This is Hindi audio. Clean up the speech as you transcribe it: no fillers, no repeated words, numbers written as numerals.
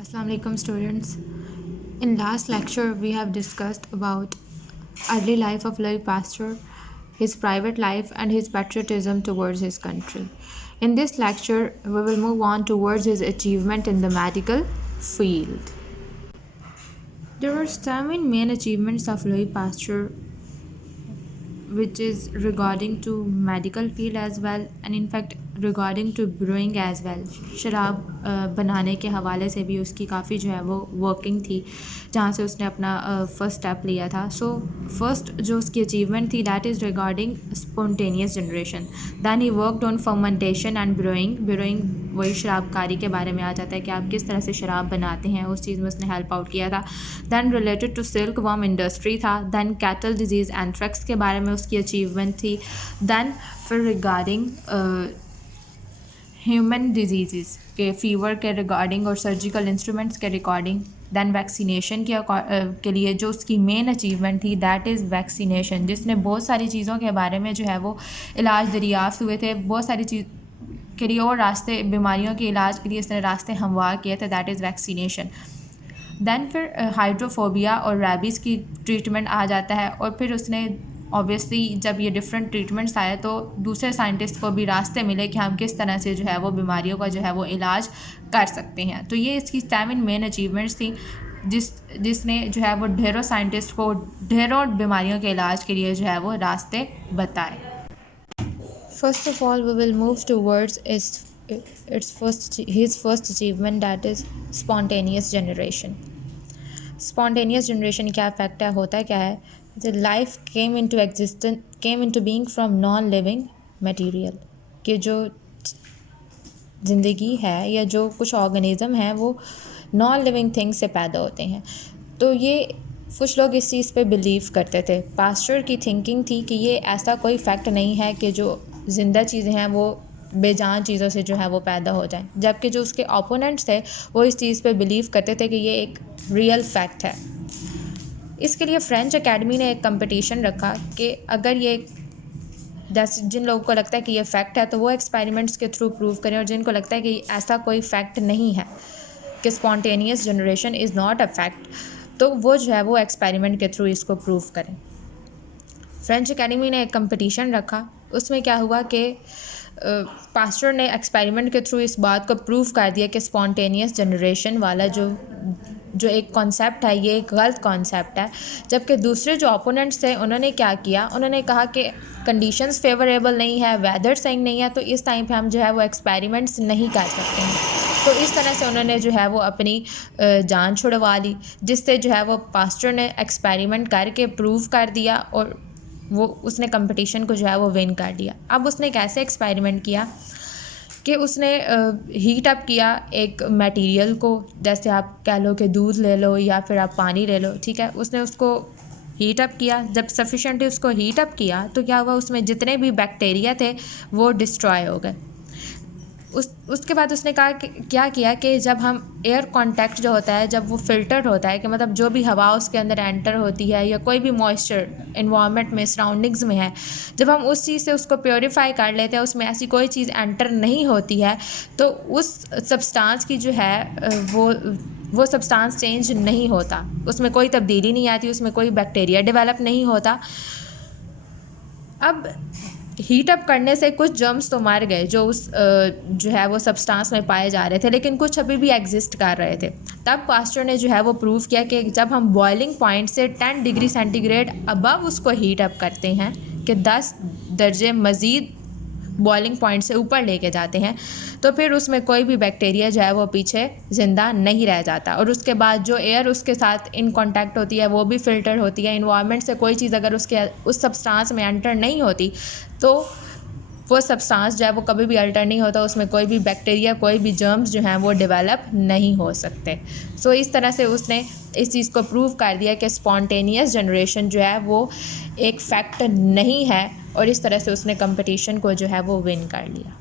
Assalamu alaikum students. In last lecture we have discussed about early life of Louis Pasteur, his private life and his patriotism towards his country. In this lecture we will move on towards his achievement in the medical field. There are 7 main achievements of Louis Pasteur, which is regarding to medical field as well and in fact regarding to brewing as well. शराब बनाने के हवाले से भी उसकी काफ़ी जो है वो वर्किंग थी, जहाँ से उसने अपना फर्स्ट स्टेप लिया था. सो फर्स्ट जो उसकी अचीवमेंट थी that is regarding spontaneous generation. Then he worked on fermentation and brewing वही शराबकारी के बारे में आ जाता है कि आप किस तरह से शराब बनाते हैं, उस चीज़ में उसने हेल्प आउट किया था. Then related to silk worm industry था. दैन कैटल डिजीज़ एंथ्रेक्स के बारे में उसकी अचीवमेंट थी. दैन फिर रिगार्डिंग ह्यूमन डिजीज़ के फीवर के रिगार्डिंग और सर्जिकल इंस्ट्रूमेंट्स के रिकॉर्डिंग. दैन वैक्सीनेशन के लिए जो उसकी मेन अचीवमेंट थी दैट इज़ वैक्सीनेशन, जिसने बहुत सारी चीज़ों के बारे में जो है वो इलाज दरियाफ्त हुए थे, बहुत सारी चीज़ के लिए और रास्ते बीमारियों के इलाज के लिए इसने रास्ते हमवार किए थे, दैट इज़ वैक्सीनेशन. दैन फिर हाइड्रोफोबिया और रैबीज़ की ट्रीटमेंट आ जाता है. और फिर उसने ऑब्वियसली जब ये डिफरेंट ट्रीटमेंट्स आए तो दूसरे साइंटिस्ट को भी रास्ते मिले कि हम किस तरह से जो है वो बीमारियों का जो है वो इलाज कर सकते हैं. तो ये इसकी 7 मेन अचीवमेंट्स थी जिसने जो है वो ढेरों साइंटिस्ट को ढेरों बीमारियों के इलाज के लिए जो है वो रास्ते बताए. First of all, we will move towards his first achievement, that is spontaneous generation. Spontaneous generation क्या फैक्ट है, होता क्या है? The life came into being from non-living material. कि जो ज़िंदगी है या जो कुछ ऑर्गेनिज़म है वो नॉन लिविंग थिंग से पैदा होते हैं. तो ये कुछ लोग इस चीज़ पे बिलीव करते थे. पास्टर की थिंकिंग थी कि ये ऐसा कोई फैक्ट नहीं है कि जो ज़िंदा चीज़ें हैं वो बेजान चीज़ों से जो है वो पैदा हो जाएं, जबकि जो उसके ओपोनेंट्स थे वो इस चीज़ पे बिलीव करते थे कि ये एक रियल फैक्ट है. इसके लिए फ्रेंच एकेडमी ने एक कंपटीशन रखा कि अगर ये जिन लोगों को लगता है कि ये फैक्ट है तो वो एक्सपेरिमेंट्स के थ्रू प्रूव करें, और जिनको लगता है कि ऐसा कोई फैक्ट नहीं है कि spontaneous generation is not a fact, तो वो जो है वो एक्सपेरिमेंट के थ्रू इसको प्रूव करें. फ्रेंच एकेडमी ने एक कंपटीशन रखा. उसमें क्या हुआ कि पास्टर ने एक्सपेरिमेंट के थ्रू इस बात को प्रूव कर दिया कि स्पॉन्टेनियस जनरेशन वाला जो एक कॉन्सेप्ट है ये एक गलत कॉन्सेप्ट है. जबकि दूसरे जो ओपोनेंट्स थे उन्होंने क्या किया, उन्होंने कहा कि कंडीशंस फेवरेबल नहीं है, वेदर सही नहीं है, तो इस टाइम पे हम जो है वो एक्सपेरिमेंट्स नहीं कर सकते हैं. तो इस तरह से उन्होंने जो है वो अपनी जान छुड़वा ली, जिससे जो है वो पास्टर ने एक्सपेरिमेंट करके प्रूव कर दिया और वो उसने कंपटीशन को जो है वो विन कर लिया. अब उसने कैसे एक्सपेरिमेंट किया कि उसने हीट अप किया एक मटेरियल को, जैसे आप कह लो कि दूध ले लो या फिर आप पानी ले लो, ठीक है. उसने उसको हीट अप किया. जब सफिशेंटली उसको हीट अप किया तो क्या हुआ, उसमें जितने भी बैक्टीरिया थे वो डिस्ट्रॉय हो गए. उसके बाद उसने कहा कि क्या किया कि जब हम एयर कांटेक्ट जो होता है जब वो फ़िल्टर होता है, कि मतलब जो भी हवा उसके अंदर एंटर होती है या कोई भी मॉइस्चर इन्वायरमेंट में सराउंडिंग्स में है, जब हम उस चीज़ से उसको प्योरीफाई कर लेते हैं, उसमें ऐसी कोई चीज़ एंटर नहीं होती है, तो उस सब्सटेंस की जो है वो सब्सटेंस चेंज नहीं होता, उसमें कोई तब्दीली नहीं आती, उसमें कोई बैक्टीरिया डेवलप नहीं होता. अब हीट अप करने से कुछ जर्म्स तो मर गए जो उस जो है वो सब्सटेंस में पाए जा रहे थे, लेकिन कुछ अभी भी एग्जिस्ट कर रहे थे. तब पास्टर ने जो है वो प्रूव किया कि जब हम बॉइलिंग पॉइंट से 10 डिग्री सेंटीग्रेड अबव उसको हीट अप करते हैं, कि 10 दर्जे मज़ीद बॉइलिंग पॉइंट से ऊपर लेके जाते हैं, तो फिर उसमें कोई भी बैक्टीरिया जो है वो पीछे ज़िंदा नहीं रह जाता. और उसके बाद जो एयर उसके साथ इन कांटेक्ट होती है वो भी फ़िल्टर होती है. इन्वायरमेंट से कोई चीज़ अगर उस सब्सटेंस में एंटर नहीं होती तो वो सब्सटेंस जो है वो कभी भी अल्टर नहीं होता, उसमें कोई भी बैक्टीरिया कोई भी जर्म्स जो हैं वो डेवलप नहीं हो सकते. सो इस तरह से उसने इस चीज़ को प्रूव कर दिया कि स्पॉन्टेनियस जनरेशन जो है वो एक फैक्ट नहीं है, और इस तरह से उसने कंपटीशन को जो है वो विन कर लिया.